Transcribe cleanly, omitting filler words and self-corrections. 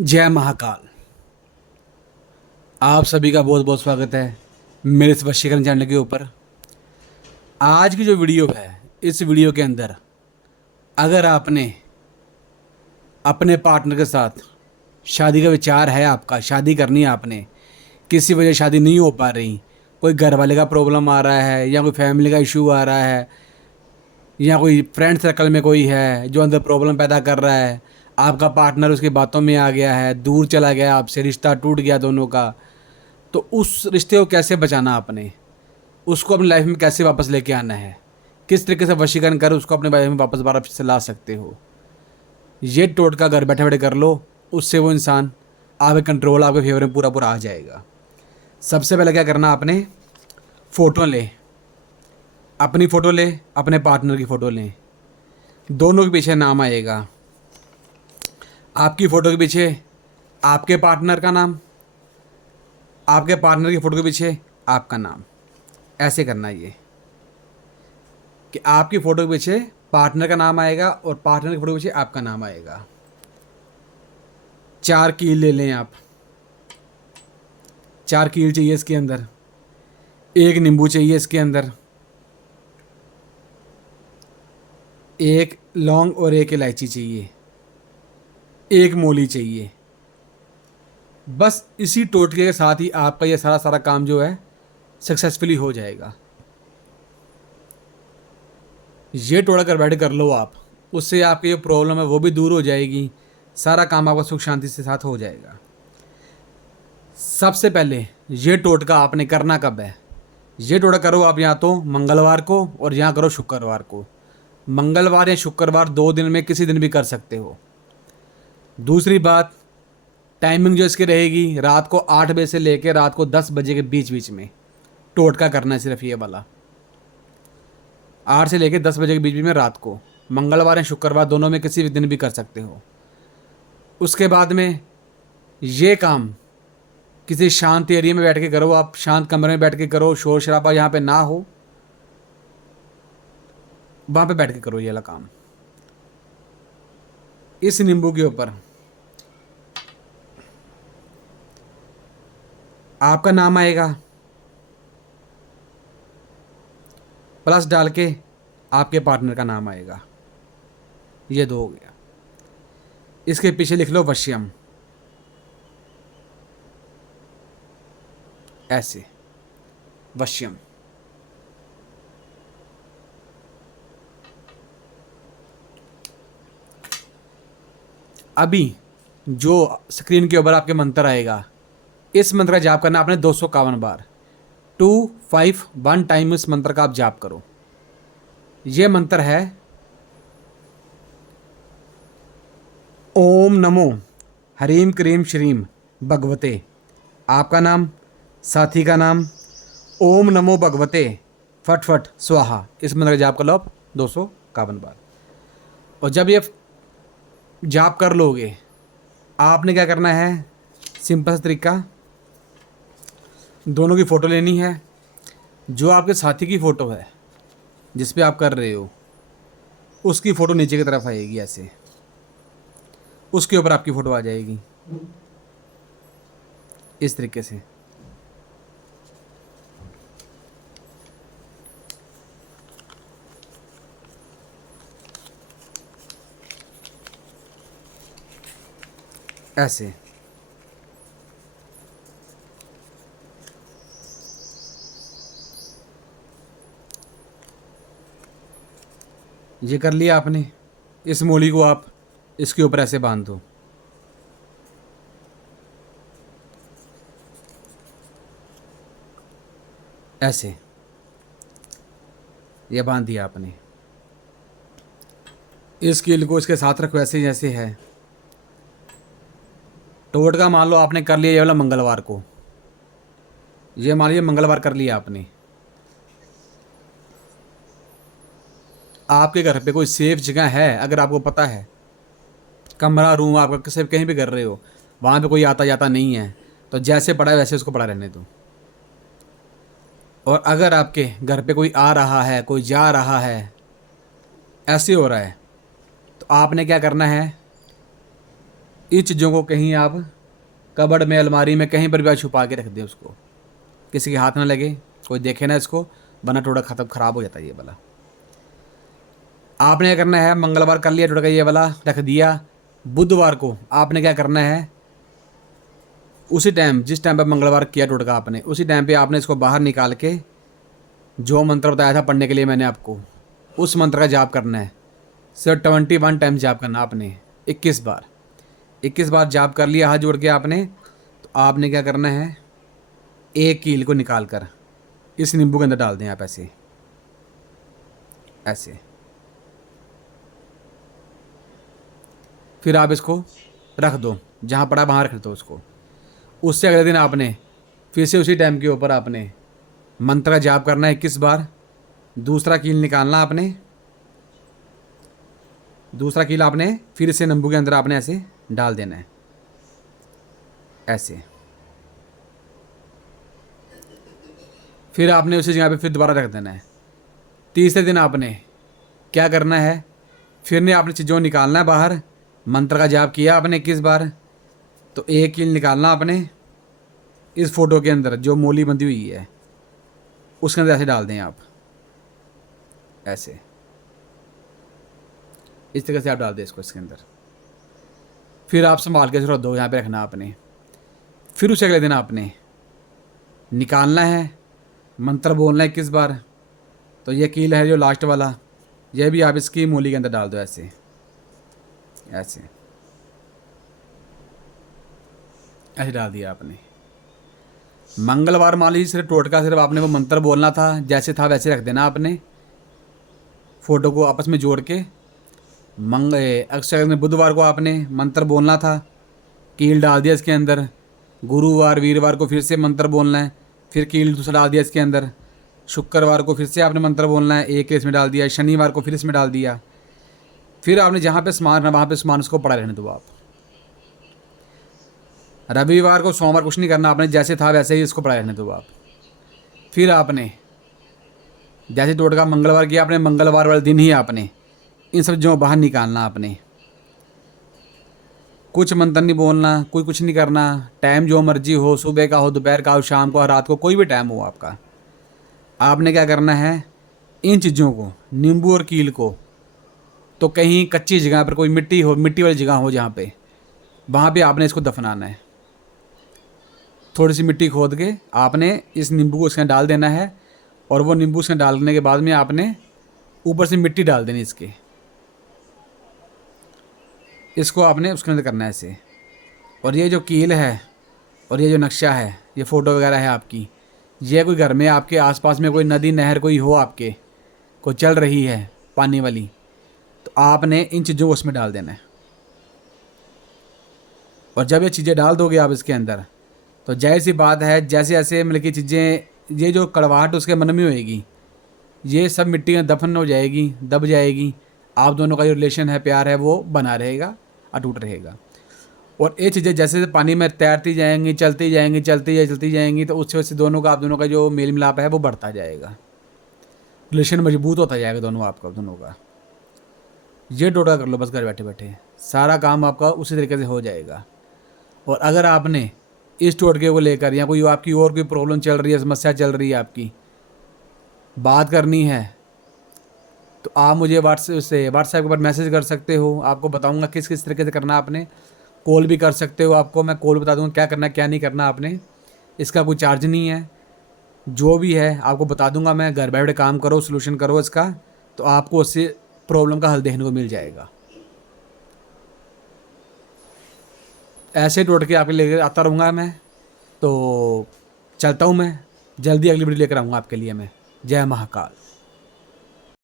जय महाकाल। आप सभी का बहुत बहुत स्वागत है मेरे इस वशीकरण चैनल के ऊपर। आज की जो वीडियो है, इस वीडियो के अंदर अगर आपने अपने पार्टनर के साथ शादी का विचार है, आपका शादी करनी है, आपने किसी वजह शादी नहीं हो पा रही, कोई घर वाले का प्रॉब्लम आ रहा है या कोई फैमिली का इशू आ रहा है या कोई फ्रेंड सर्कल में कोई है जो अंदर प्रॉब्लम पैदा कर रहा है, आपका पार्टनर उसकी बातों में आ गया है, दूर चला गया आपसे, रिश्ता टूट गया दोनों का, तो उस रिश्ते को कैसे बचाना आपने, उसको अपनी लाइफ में कैसे वापस लेके आना है, किस तरीके से वशीकरण कर उसको अपने लाइफ में वापस दोबारा से ला सकते हो। ये टोटका घर बैठे बैठे कर लो, उससे वो इंसान आपके कंट्रोल, आपके फेवर में पूरा पूरा आ जाएगा। सबसे पहले क्या करना, आपने फ़ोटो ले, अपनी फ़ोटो ले, अपने पार्टनर की फ़ोटो लें, दोनों के पीछे नाम आएगा। आपकी फ़ोटो के पीछे आपके पार्टनर का नाम, आपके पार्टनर की फ़ोटो के पीछे आपका नाम। ऐसे करना ये कि आपकी फ़ोटो के पीछे पार्टनर का नाम आएगा और पार्टनर की फ़ोटो के पीछे आपका नाम आएगा। 4 कील ले लें आप, 4 कील चाहिए इसके अंदर, 1 नींबू चाहिए इसके अंदर, 1 लौंग और 1 इलायची चाहिए, 1 मूली चाहिए। बस इसी टोटके के साथ ही आपका ये सारा सारा काम जो है सक्सेसफुली हो जाएगा। ये टोड़ा कर बैठे कर लो आप, उससे आपकी जो प्रॉब्लम है वो भी दूर हो जाएगी, सारा काम आपका सुख शांति से साथ हो जाएगा। सबसे पहले ये टोटका आपने करना कब है, ये टोटका करो आप या तो मंगलवार को और यहाँ करो शुक्रवार को। मंगलवार या शुक्रवार 2 दिन में किसी दिन भी कर सकते हो। दूसरी बात, टाइमिंग जो इसकी रहेगी, रात को 8 बजे से लेकर रात को 10 बजे के बीच बीच में टोटका करना है, सिर्फ ये वाला 8 से लेकर 10 बजे के बीच बीच में रात को, मंगलवार या शुक्रवार दोनों में किसी भी दिन भी कर सकते हो। उसके बाद में ये काम किसी शांत एरिया में बैठ के करो, आप शांत कमरे में बैठ के करो, शोर शराबा यहाँ पे ना हो, वहाँ पे बैठ के करो ये वाला काम। इस नींबू के ऊपर आपका नाम आएगा, प्लस डाल के आपके पार्टनर का नाम आएगा। ये 2 हो गया। इसके पीछे लिख लो वश्यम, ऐसे वश्यम। अभी जो स्क्रीन के ऊपर आपके मंत्र आएगा, इस मंत्र का जाप करना आपने 251 बार, 251 टाइम इस मंत्र का आप जाप करो। ये मंत्र है ओम नमो हरीम क्रीम श्रीम भगवते, आपका नाम, साथी का नाम, ओम नमो भगवते फट फट स्वाहा। इस मंत्र का जाप कर लो आप 251 बार। और जब ये जाप कर लोगे, आपने क्या करना है, सिंपल सा तरीका, दोनों की फ़ोटो लेनी है। जो आपके साथी की फ़ोटो है जिस पे आप कर रहे हो, उसकी फ़ोटो नीचे की तरफ आएगी, ऐसे उसके ऊपर आपकी फ़ोटो आ जाएगी, इस तरीके से। ऐसे ये कर लिया आपने। इस मूली को आप इसके ऊपर ऐसे बांध दो, ऐसे ये बांध दिया आपने। इस कील को इसके साथ रखो ऐसे जैसे है। टोटका मान लो आपने कर लिया ये वाला मंगलवार को, ये मान लीजिए मंगलवार कर लिया आपने। आपके घर पे कोई सेफ जगह है, अगर आपको पता है, कमरा रूम आपका किसी कहीं भी कर रहे हो, वहाँ पे कोई आता जाता नहीं है, तो जैसे पड़ा है वैसे उसको पड़ा रहने दो। और अगर आपके घर पे कोई आ रहा है, कोई जा रहा है, ऐसे हो रहा है, तो आपने क्या करना है, इस चीज़ों को कहीं आप कबर्ड में, अलमारी में, कहीं पर भी आप छुपा के रख दें उसको, किसी के हाथ ना लगे, कोई देखे ना इसको, वरना टोटका ख़त्म ख़राब हो जाता है ये वाला। आपने क्या करना है, मंगलवार कर लिया टोटका ये वाला, रख दिया। बुधवार को आपने क्या करना है, उसी टाइम जिस टाइम पर मंगलवार किया टोटका आपने, उसी टाइम पे आपने इसको बाहर निकाल के जो मंत्र बताया था पढ़ने के लिए मैंने आपको, उस मंत्र का जाप करना है। सिर्फ 21 टाइम जाप करना आपने, 21 बार जाप कर लिया हाथ जोड़ के आपने। तो आपने क्या करना है, एक कील को निकाल कर इस नींबू के अंदर डाल दें आप, ऐसे ऐसे। फिर आप इसको रख दो, जहाँ पड़ा वहाँ रख दो उसको। उससे अगले दिन आपने फिर से उसी टाइम के ऊपर आपने मंत्र का जाप करना है 21 बार। दूसरा कील निकालना आपने, दूसरा कील आपने फिर से नींबू के अंदर आपने ऐसे डाल देना है, ऐसे। फिर आपने उसी जगह पे फिर दोबारा रख देना है। तीसरे दिन आपने क्या करना है, फिर ने आपने चीज़ों निकालना है बाहर। मंत्र का जाप किया आपने 21 बार, तो एक कील निकालना आपने, इस फोटो के अंदर जो मोली बंधी हुई है उसके अंदर ऐसे डाल दें आप, ऐसे। इस तरह से आप डाल दें इसको इसके अंदर। फिर आप संभाल के इसको रख दो, यहाँ पे रखना आपने। फिर उसे अगले दिन आपने निकालना है, मंत्र बोलना है 21 बार। तो ये कील है जो लास्ट वाला, यह भी आप इसकी मूली के अंदर डाल दो, ऐसे ऐसे ऐसे डाल दिया आपने। मंगलवार मान लीजिए सिर्फ टोटका, सिर्फ आपने वो मंत्र बोलना था, जैसे था वैसे रख देना आपने, फ़ोटो को आपस में जोड़ के। अक्षर बुधवार को आपने मंत्र बोलना था, कील डाल दिया इसके अंदर। गुरुवार वीरवार को फिर से मंत्र बोलना है, फिर कील दूसरा डाल दिया इसके अंदर। शुक्रवार को फिर से आपने मंत्र बोलना है, एक इसमें डाल दिया। शनिवार को फिर इसमें डाल दिया। फिर आपने जहाँ पे स्मार है वहाँ पे स्मार उसको पड़ा रहने दो आप। रविवार को सोमवार कुछ नहीं करना आपने, जैसे था वैसे ही इसको पड़ा रहने दो आप। फिर आपने जैसे टोटका मंगलवार किया आपने, मंगलवार वाले दिन ही आपने इन सब चीज़ों को बाहर निकालना आपने। कुछ मंत्र नहीं बोलना, कोई कुछ नहीं करना। टाइम जो मर्जी हो, सुबह का हो, दोपहर का हो, शाम को, रात को, कोई भी टाइम हो आपका। आपने क्या करना है, इन चीज़ों को, नींबू और कील को, तो कहीं कच्ची जगह पर, कोई मिट्टी हो, मिट्टी वाली जगह हो जहाँ पे, वहाँ पे आपने इसको दफनाना है। थोड़ी सी मिट्टी खोद के आपने इस नींबू को उसके डाल देना है, और वो नींबू उसके डालने के बाद में आपने ऊपर से मिट्टी डाल देनी इसको आपने उसके अंदर करना है ऐसे। और ये जो कील है और ये जो नक्शा है, ये फ़ोटो वगैरह है आपकी, ये कोई घर में आपके आसपास में कोई नदी नहर कोई हो आपके, कोई चल रही है पानी वाली, तो आपने इन चीज़ों को उसमें डाल देना है। और जब ये चीज़ें डाल दोगे आप इसके अंदर, तो जाहिर सी बात है जैसे जैसे मतलब कि चीज़ें, ये जो कड़वाहट उसके मन में होएगी, ये सब मिट्टी में दफन हो जाएगी, दब जाएगी। आप दोनों का जो रिलेशन है, प्यार है, वो बना रहेगा, अटूट रहेगा। और ये चीज़ें जैसे जैसे पानी में तैरती जाएंगी, चलती जाएंगी, चलती जाएंगी, तो उससे वैसे दोनों का, आप दोनों का जो मेल मिलाप है वो बढ़ता जाएगा, रिलेशन मजबूत होता जाएगा दोनों आपका, दोनों का। ये टोटका कर लो बस घर बैठे बैठे, सारा काम आपका उसी तरीके से हो जाएगा। और अगर आपने इस टोटके को लेकर या कोई आपकी और कोई प्रॉब्लम चल रही है, समस्या चल रही है आपकी, बात करनी है, तो आप मुझे व्हाट्सएप के ऊपर मैसेज कर सकते हो। आपको बताऊंगा किस किस तरीके से करना आपने। कॉल भी कर सकते हो, आपको मैं कॉल बता दूंगा क्या करना क्या नहीं करना आपने। इसका कोई चार्ज नहीं है, जो भी है आपको बता दूंगा मैं। घर बैठे काम करो, सोल्यूशन करो इसका, तो आपको उससे प्रॉब्लम का हल देखने को मिल जाएगा। ऐसे टोटके आपके लेकर आता रहूँगा मैं, तो चलता हूँ मैं। जल्दी अगली वीडियो लेकर आऊँगा आपके लिए मैं। जय महाकाल।